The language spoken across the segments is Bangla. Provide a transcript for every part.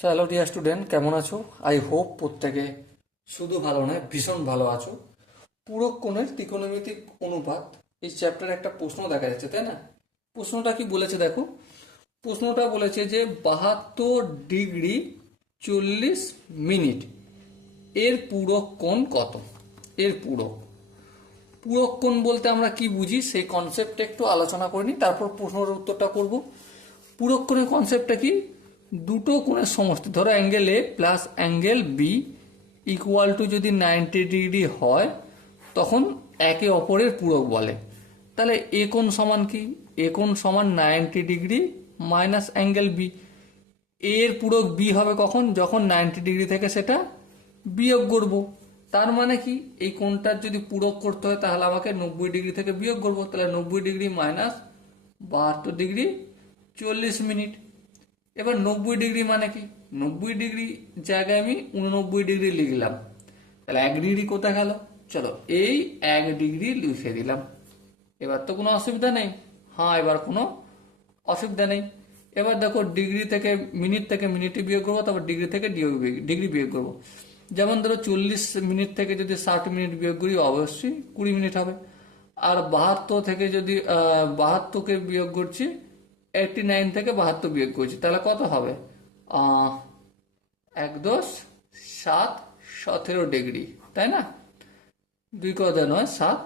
হ্যালো ডিয়ার স্টুডেন্ট, কেমন আছো? আই হোপ প্রত্যেকে শুধু ভালো নয়, ভীষণ ভালো আছো। পূরক কোণের ত্রিকোণমিতিক অনুপাত এই চ্যাপ্টারে একটা প্রশ্ন দেখা যাচ্ছে, তাই না? প্রশ্নটা কি বলেছে দেখো। প্রশ্নটা বলেছে যে 72°40' এর পূরক কোণ কত? এর পূরক পূরক কোণ বলতে আমরা কি বুঝি সেই কনসেপ্টটা একটু আলোচনা করে নিই, তারপর প্রশ্নের উত্তরটা করব। পূরক কোণের কনসেপ্টটা কি? দুটো কোণের সমষ্টি, ধরো angle a plus angle b equal to যদি 90° হয় তখন একে অপরের পূরক বলে। তাহলে এ কোণ সমান কি? এ কোণ সমান 90° মাইনাস অ্যাঙ্গেল বি। এর পূরক বি হবে কখন? যখন 90° থেকে সেটা বিয়োগ করব। তার মানে কি, এই কোণটার যদি পূরক করতে হয় তাহলে আমাকে 90° থেকে বিয়োগ করবো। তাহলে 90° মাইনাস 72°40'। এবার 90° মানে কি? 90° জায়গায় আমি 89° লিখলাম, তাহলে 1° কোথায় গেল? চলো এই 1° লিখে দিলাম। এবার তো কোনো অসুবিধা নেই। হ্যাঁ, এবার কোনো অসুবিধা নেই। এবার দেখো, ডিগ্রি থেকে মিনিটে বিয়োগ করবো, তারপর ডিগ্রি থেকে ডিগ্রি বিয়োগ করবো। যেমন ধরো 40 মিনিট থেকে যদি 60 মিনিট বিয়োগ করি অবশ্যই 20 মিনিট হবে। আর 72 থেকে যদি 72কে বিয়োগ করছি, 89 থেকে 72 বিয়োগ করছি, তাহলে কত হবে? 1 + 7 = 17°, তাই না? 2 × 9 = 7।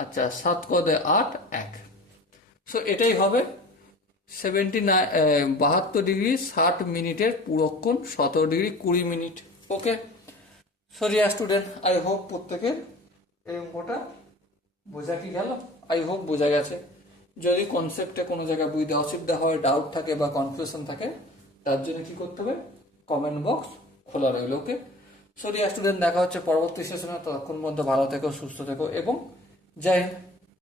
আচ্ছা, 7 × 8 = 1। সো এটাই হবে 72°60' পূরক কোণ 17°20'। ওকে, সরিয়া স্টুডেন্ট, আই হোপ প্রত্যেকের এই অঙ্কটা বোঝা কি গেল? আই হোপ বোঝা গেছে। যদি কনসেপ্টে কোনো জায়গায় বুঝতে অসুবিধা হয়, ডাউট থাকে বা কনফিউশন থাকে, তার জন্য কি করতে হবে? কমেন্ট বক্স খোলা রইল। ওকে, সরিয়া স্টুডেন্ট, দেখা হচ্ছে পরবর্তী সেশনে। ততক্ষণ পর্যন্ত ভালো থেকো, সুস্থ থেকো এবং জয় হিন্দ।